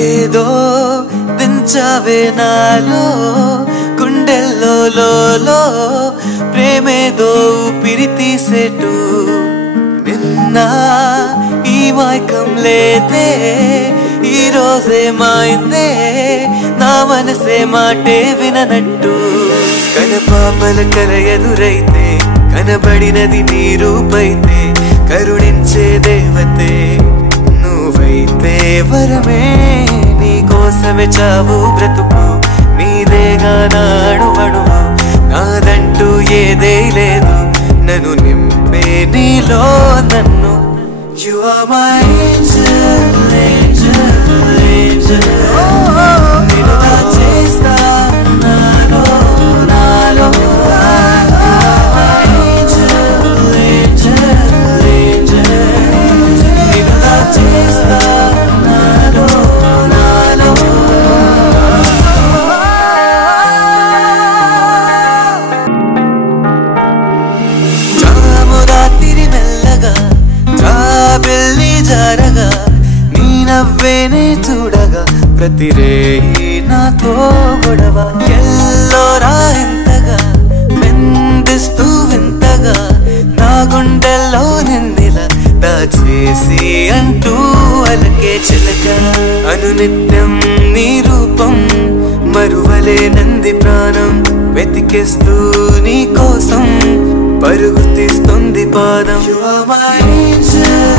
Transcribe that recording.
ఏదో దించావే నాలో గుండెల్లో ప్రేమేదో ఊపిరి తీసేటు నిన్న ఈ మైకం లేదే ఈ రోజే మాయిందే నా మనసే మాటే విననట్టు కనపాపల కల ఎదురైతే కనబడినది నీ రూపైతే కరుణించే దేవతే నువ్వైతే వరమే నీ కోసమే చావు బ్రతుకు నీదేగా నాడు అడుగు నాదంటూ ఏదే లేదు నన్ను నింపే నీలో నన్ను You are my angel, angel, angel నిన్ను దాచేస్తా నాలో నాలో Angel, angel, angel నిన్ను దాచేస్తా నాలో నాలో జాము రాత్రి మెల్లగా జాబిల్లి జారగా నీ నవ్వేనే చూడగా ప్రతి రేయి నాతో గొడవ ఎల్లోరా ఎంతగా నిందిస్తూ వింతగా నా గుండెల్లో నిన్నిలా దాచేసి అంటూ అలకే చిలక అనునిత్యం నీ రూపం మరువలే నంది ప్రాణం వెతికేస్తూ నీ కోసం పరుగు తీస్తుంది పాదం You are my angel